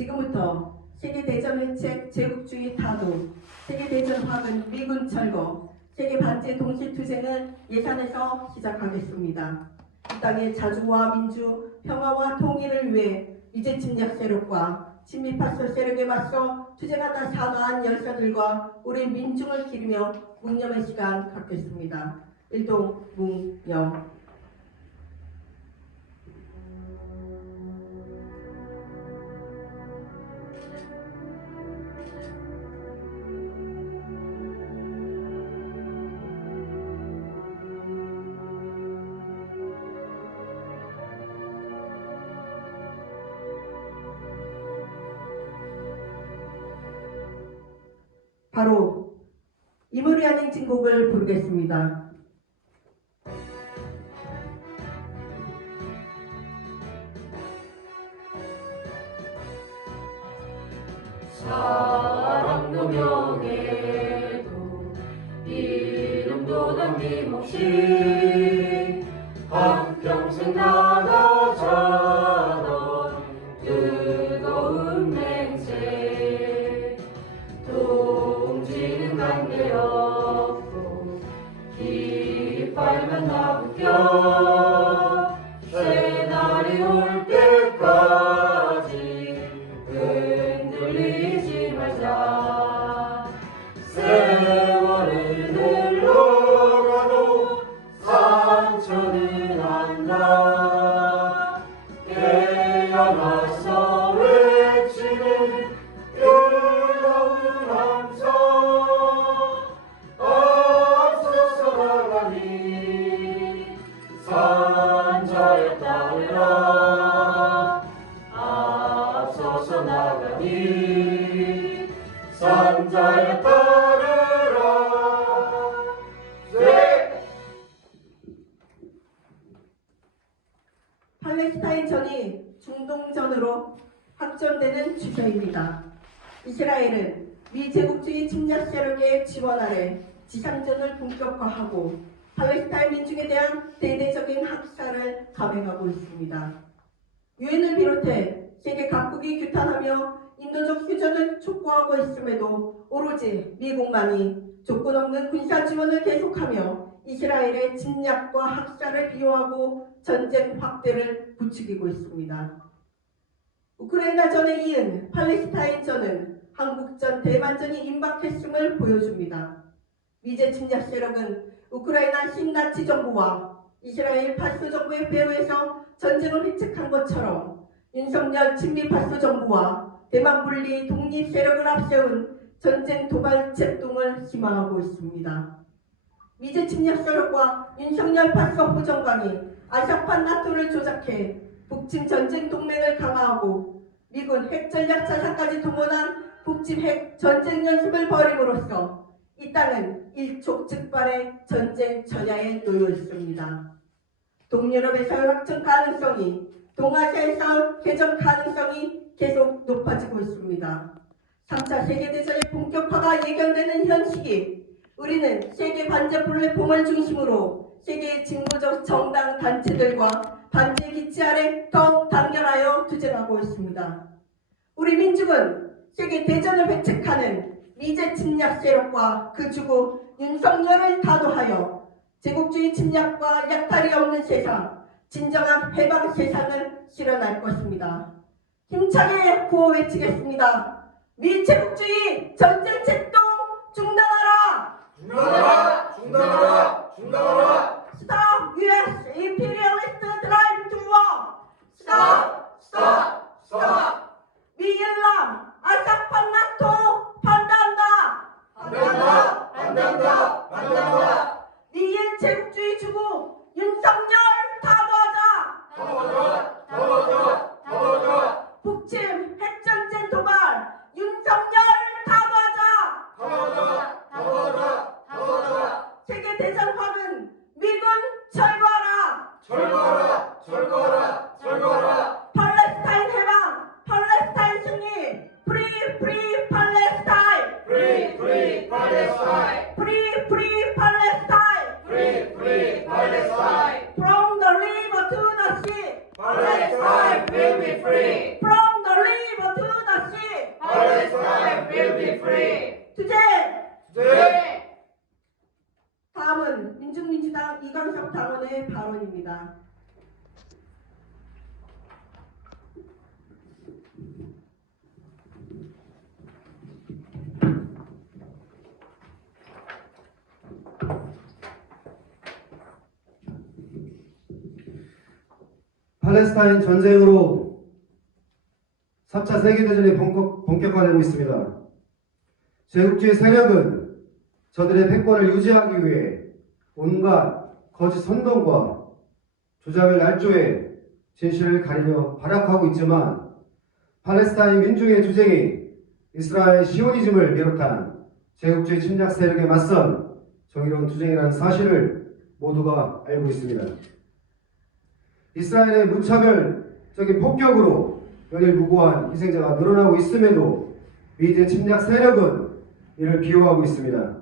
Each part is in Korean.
지금부터 세계대전 회책 제국주의 타도, 세계대전 확은 미군 철거, 세계 반제 동시투쟁을 예산에서 시작하겠습니다. 이 땅의 자주와 민주, 평화와 통일을 위해 미제 침략 세력과 친미파소 세력에 맞서 투쟁하다 사망한 열사들과 우리 민중을 기리며 묵념의 시간 갖겠습니다. 일동 묵념. 바로 이물이 아닌 진곡을 부르겠습니다. 사랑도 명예도 이름도 남김없이 한평생 나가자던 뜨거운 맹세 동지는 관계없고 깃발만 나부껴 새날이 올 때까지 흔들리지 말자. 세월은 흘러가도 상처는 안나. 깨어나서 외치는 뜨거운 함성 앞서서 나가니 산자에 따르라. 앞서서 나가니 산자에 따르라. 네. 팔레스타인전이 중동전으로 확전되는 추세입니다. 이스라엘은 미제국주의 침략 세력의 지원 아래 지상전을 본격화하고 팔레스타인 민중에 대한 대대적인 학살을 감행하고 있습니다. 유엔을 비롯해 세계 각국이 규탄하며 인도적 휴전을 촉구하고 있음에도 오로지 미국만이 조건 없는 군사 지원을 계속하며 이스라엘의 침략과 학살을 비호하고 전쟁 확대를 부추기고 있습니다. 우크라이나전에 이은 팔레스타인전은 한국전, 대만전이 임박했음을 보여줍니다. 미제 침략 세력은 우크라이나 신나치 정부와 이스라엘 파스 정부의 배후에서 전쟁을 획책한 것처럼 윤석열 친미 파스 정부와 대만 분리 독립 세력을 앞세운 전쟁 도발 책동을 희망하고 있습니다. 미제 침략 세력과 윤석열 파스 후정관이 아사판 나토를 조작해 북침 전쟁 동맹을 강화하고 미군 핵전략 자산까지 동원한 북침 핵 전쟁 연습을 벌임으로써 이 땅은 일촉즉발의 전쟁 전야에 놓여 있습니다. 동유럽에서의 확전 가능성이, 동아시아에서 개전 가능성이 계속 높아지고 있습니다. 3차 세계대전의 본격화가 예견되는 현 시기, 우리는 세계 반제 플랫폼을 중심으로 세계의 진보적 정당 단체들과 반제 기치 아래 더욱 단결하여 투쟁하고 있습니다. 우리 민중은 세계 대전을 회책하는 미제 침략 세력과 그 주구 윤석열을 타도하여 제국주의 침략과 약탈이 없는 세상, 진정한 해방 세상을 실현할 것입니다. 힘차게 구호 외치겠습니다. 미제국주의 전쟁 책동 중단하라! 중단하라! 중단하라! 중단하라! Stop U.S. imperialist drive to war! Stop! Stop! Stop! 미일람 아사판 나토 반대한다! 반대한다! 반대한다! 반대한다! 미일 제국주의 주구 윤석열 타도하자! 더워져! 더워져! 더워져! 북침 핵전쟁 도발 윤석열 타도하자! 더워져! 더워져! 더워져! 세계 대전 확은 미군 철거하라! 철거하라! 철거하라! 철거하라! 팔레스타인 해방! 팔레스타인 승리! 프리 팔레스타인! Free Palestine! 프리 팔레스타인! Free Palestine! From the river to the sea! Palestine will be free! From the river to the 팔레스타인 전쟁으로 4차 세계대전이 본격화되고 있습니다. 제국주의 세력은 저들의 패권을 유지하기 위해 온갖 거짓 선동과 조작을 날조해 진실을 가리려 발악하고 있지만 팔레스타인 민중의 투쟁이 이스라엘 시오니즘을 비롯한 제국주의 침략 세력에 맞선 정의로운 투쟁이라는 사실을 모두가 알고 있습니다. 이스라엘의 무차별적인 폭격으로 연일무구한 희생자가 늘어나고 있음에도 미제 침략 세력은 이를 비호하고 있습니다.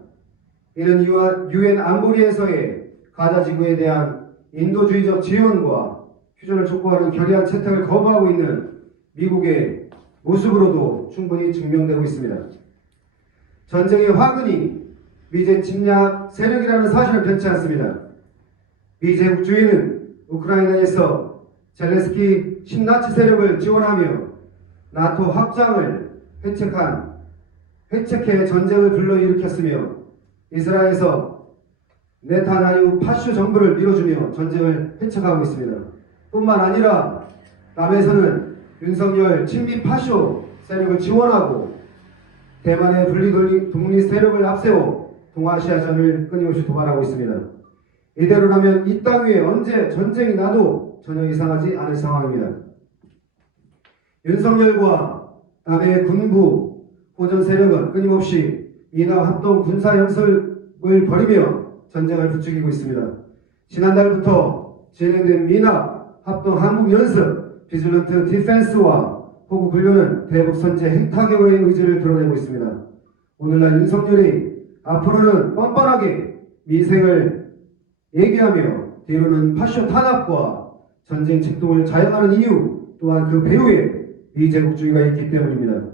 이는 유엔 안보리에서의 가자 지구에 대한 인도주의적 지원과 휴전을 촉구하는 결의안 채택을 거부하고 있는 미국의 모습으로도 충분히 증명되고 있습니다. 전쟁의 화근이 미제 침략 세력이라는 사실을 변치 않습니다. 미제국주의는 우크라이나에서 젤렌스키 신나치 세력을 지원하며 나토 확장을 회책해 전쟁을 불러일으켰으며 이스라엘에서 네타냐후 파쇼 정부를 밀어주며 전쟁을 회책하고 있습니다. 뿐만 아니라 남에서는 윤석열 친미 파쇼 세력을 지원하고 대만의 분리 독립 세력을 앞세워 동아시아전을 끊임없이 도발하고 있습니다. 이대로라면 이 땅 위에 언제 전쟁이 나도 전혀 이상하지 않을 상황입니다. 윤석열과 남의 군부 호전 세력은 끊임없이 이나 합동 군사 연습을 벌이며 전쟁을 부추기고 있습니다. 지난달부터 진행된 미나 합동 한국 연습 비질런트 디펜스와 호구 훈련은 대북 선제 핵타격의 의지를 드러내고 있습니다. 오늘날 윤석열이 앞으로는 뻔뻔하게 미생을 얘기하며 뒤로는 파쇼 탄압과 전쟁 책동을 자행하는 이유 또한 그 배후에 미제국주의가 있기 때문입니다.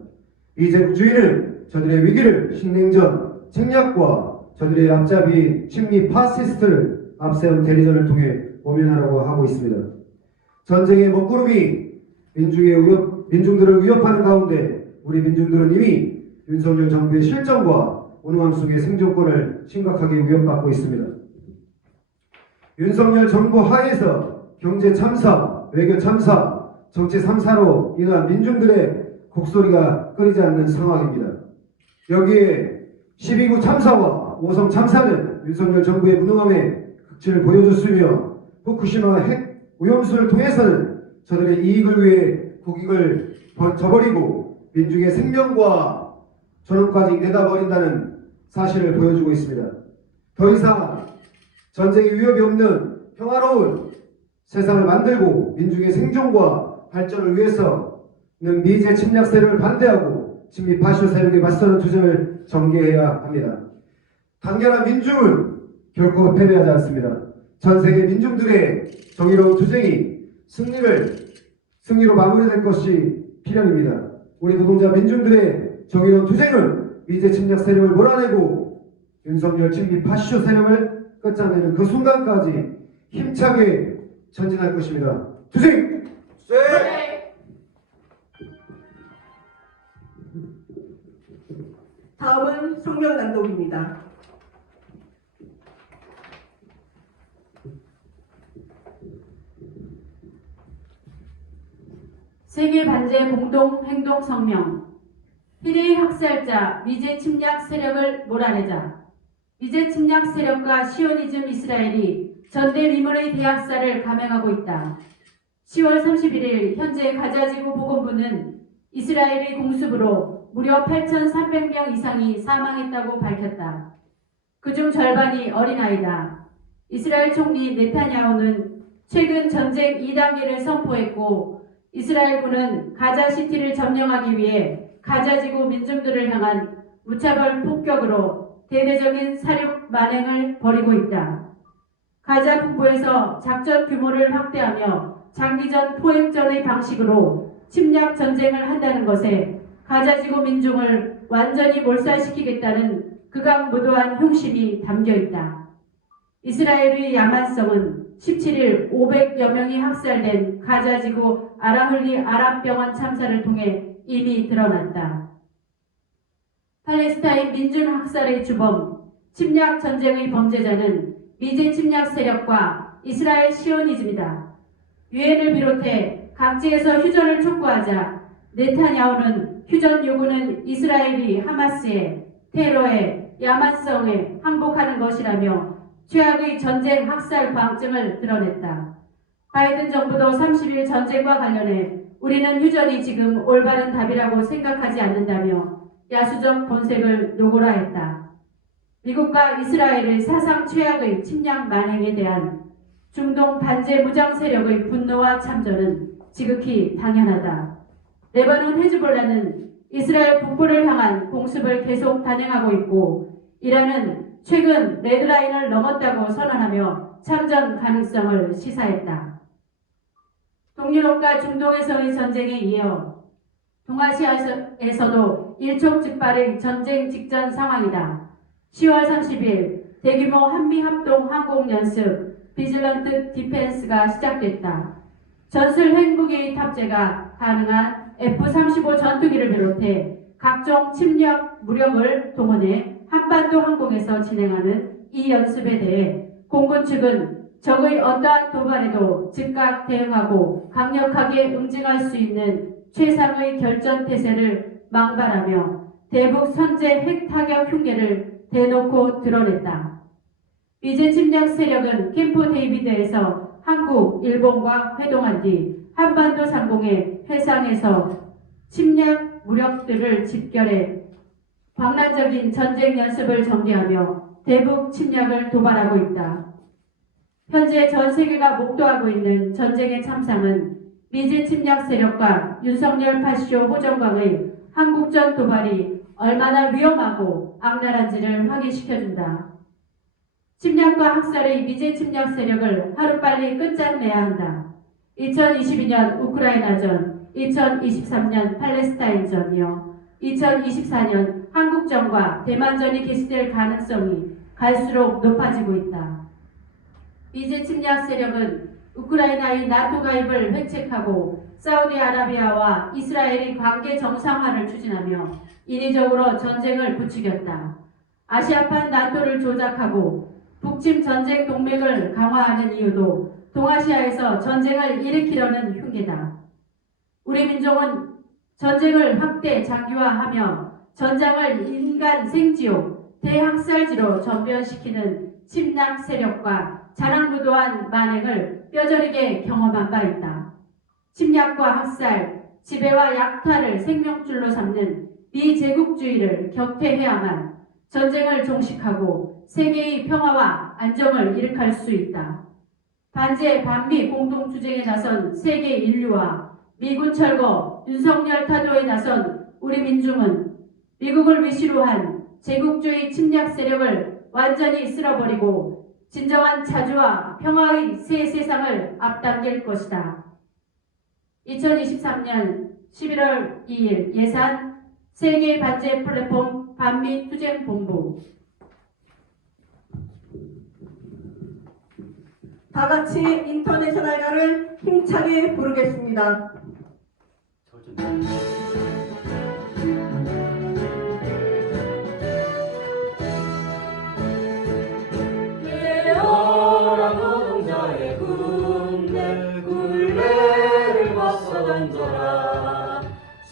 미제국주의는 저들의 위기를 신냉전, 책략과 저들의 앞잡이 친미 파시스트를 앞세운 대리전을 통해 모면하라고 하고 있습니다. 전쟁의 먹구름이 민중들을 위협하는 가운데 우리 민중들은 이미 윤석열 정부의 실정과 온화함 속에 생존권을 심각하게 위협받고 있습니다. 윤석열 정부 하에서 경제 참사, 외교 참사, 정치 참사로 인한 민중들의 곡소리가 끊이지 않는 상황입니다. 여기에 12구 참사와 5성 참사는 윤석열 정부의 무능함의 극치를 보여줬으며 후쿠시마 핵 오염수를 통해서는 저들의 이익을 위해 국익을 저버리고 민중의 생명과 존엄까지 내다버린다는 사실을 보여주고 있습니다. 더 이상 전쟁의 위협이 없는 평화로운 세상을 만들고 민중의 생존과 발전을 위해서는 미제 침략 세력을 반대하고 친미 파쇼 세력에 맞서는 투쟁을 전개해야 합니다. 단결한 민중은 결코 패배하지 않습니다. 전 세계 민중들의 정의로운 투쟁이 승리로 마무리될 것이 필연입니다. 우리 노동자 민중들의 정의로운 투쟁은 미제 침략 세력을 몰아내고 윤석열 친미 파쇼 세력을 끝장내는 그 순간까지 힘차게 전진할 것입니다. 투쟁! 다음은 성명 낭독입니다. 세계 반제 공동 행동 성명. 희대의 학살자 미제 침략 세력을 몰아내자. 미제 침략 세력과 시오니즘 이스라엘이 전대 리문의 대학살을 감행하고 있다. 10월 31일 현재 가자지구 보건부는 이스라엘의 공습으로 무려 8,300명 이상이 사망했다고 밝혔다. 그중 절반이 어린아이다. 이스라엘 총리 네타냐후는 최근 전쟁 2단계를 선포했고 이스라엘군은 가자시티를 점령하기 위해 가자지구 민중들을 향한 무차별 폭격으로 대대적인 사륙 만행을 벌이고 있다. 가자 북부에서 작전 규모를 확대하며 장기전 포획전의 방식으로 침략 전쟁을 한다는 것에 가자지구 민중을 완전히 몰살시키겠다는 극악무도한 흉심이 담겨있다. 이스라엘의 야만성은 17일 500여 명이 학살된 가자지구 아라흘리 아랍병원 참사를 통해 이미 드러났다. 팔레스타인 민중 학살의 주범, 침략 전쟁의 범죄자는 미제 침략 세력과 이스라엘 시오니즘이다. 유엔을 비롯해 각지에서 휴전을 촉구하자 네타냐후는 휴전 요구는 이스라엘이 하마스의 테러에 야만성에 항복하는 것이라며 최악의 전쟁 학살 방증을 드러냈다. 바이든 정부도 30일 전쟁과 관련해 우리는 휴전이 지금 올바른 답이라고 생각하지 않는다며 야수적 본색을 노골화했다. 미국과 이스라엘의 사상 최악의 침략 만행에 대한 중동 반제 무장 세력의 분노와 참전은 지극히 당연하다. 레바논 헤즈볼라는 이스라엘 북부를 향한 공습을 계속 단행하고 있고 이란은 최근 레드라인을 넘었다고 선언하며 참전 가능성을 시사했다. 동유럽과 중동에서의 전쟁에 이어 동아시아에서도 일촉즉발의 전쟁 직전 상황이다. 10월 30일 대규모 한미합동 항공연습 비질런트 디펜스가 시작됐다. 전술 핵무기 탑재가 가능한 F-35 전투기를 비롯해 각종 침략 무력을 동원해 한반도 항공에서 진행하는 이 연습에 대해 공군 측은 적의 어떠한 도발에도 즉각 대응하고 강력하게 응징할 수 있는 최상의 결전태세를 망발하며 대북 선제 핵 타격 흉내를 대놓고 드러냈다. 미제 침략 세력은 캠프 데이비드에서 한국, 일본과 회동한 뒤 한반도 상공의 해상에서 침략 무력들을 집결해 광란적인 전쟁 연습을 전개하며 대북 침략을 도발하고 있다. 현재 전 세계가 목도하고 있는 전쟁의 참상은 미제 침략 세력과 윤석열 파쇼 호정광의 한국전 도발이 얼마나 위험하고 악랄한지를 확인시켜준다. 침략과 학살의 미제 침략 세력을 하루빨리 끝장내야 한다. 2022년 우크라이나전, 2023년 팔레스타인전이며 2024년 한국전과 대만전이 개시될 가능성이 갈수록 높아지고 있다. 미제 침략 세력은 우크라이나의 나토 가입을 획책하고 사우디아라비아와 이스라엘의 관계 정상화를 추진하며 인위적으로 전쟁을 부추겼다. 아시아판 나토를 조작하고 북침 전쟁 동맹을 강화하는 이유도 동아시아에서 전쟁을 일으키려는 흉계다. 우리 민족은 전쟁을 확대 장기화하며 전장을 인간 생지옥, 대학살지로 전변시키는 침략 세력과 자랑무도한 만행을 뼈저리게 경험한 바 있다. 침략과 학살, 지배와 약탈을 생명줄로 삼는 비제국주의를 격퇴해야만 전쟁을 종식하고 세계의 평화와 안정을 일으킬 수 있다. 반제 반미 공동투쟁에 나선 세계 인류와 미군 철거, 윤석열 타도에 나선 우리 민중은 미국을 위시로 한 제국주의 침략 세력을 완전히 쓸어버리고 진정한 자주와 평화의 새 세상을 앞당길 것이다. 2023년 11월 2일 예산 세계 반제 플랫폼 반미 투쟁 본부. 다 같이 인터내셔널가를 힘차게 부르겠습니다. 깨어라 노동자의 군대 굴레를 벗어 던져라.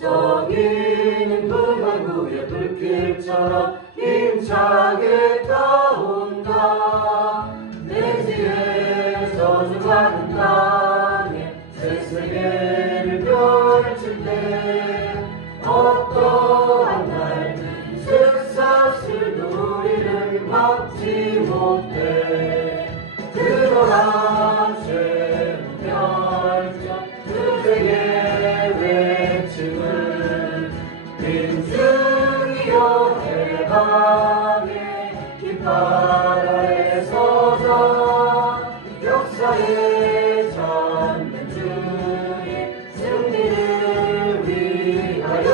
정의는 북한구의 불길처럼 힘차게 타온다. 대지에 저주받은 땅에 새 세계를 펼칠 때 어떠한 날든 쇠사슬도 우리를 막지 못해. 그러나 죄는 결전 투쟁의 외침을 민중이여 해방의 깃발 아래 서자. 역사의 전면 주의 승리를 위하여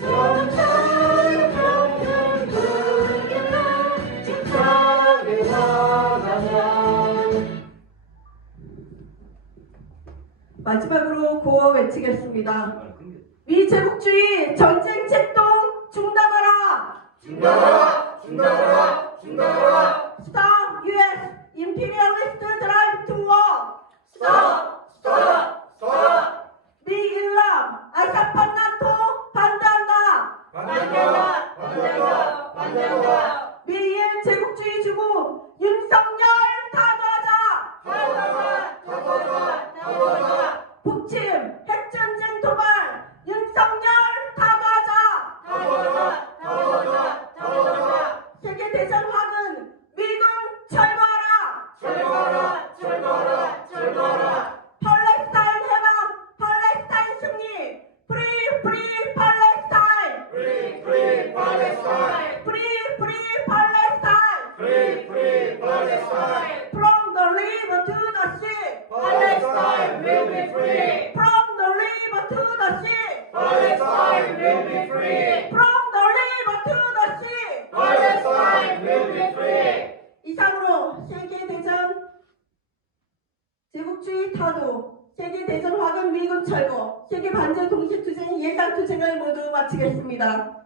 전차의 평등 그에게 힘차게 나가자. 마지막으로 구호 외치겠습니다. 미제국주의 전쟁 책동 중단하라! 중단하라! 중단하라! 중단하라! Stop U.S. imperialist drive to war! Stop! 북침, 핵전쟁 도발, 윤석열 타도하자! 타도하자! 세계대전 화근, 미군 철거하라! 철거하라! 팔레스타인 해방, 팔레스타인 승리, 프리 팔레스타인! Free Palestine! 프리 팔레스타인! From the river to the sea! Palestine will be free! From the river to the sea! Palestine will be free! From the river to the sea! Palestine will be free! 이상으로 세계대전 제국주의 타도, 세계대전 화근 미군 철거, 세계 반제 동시투쟁 예산투쟁을 모두 마치겠습니다.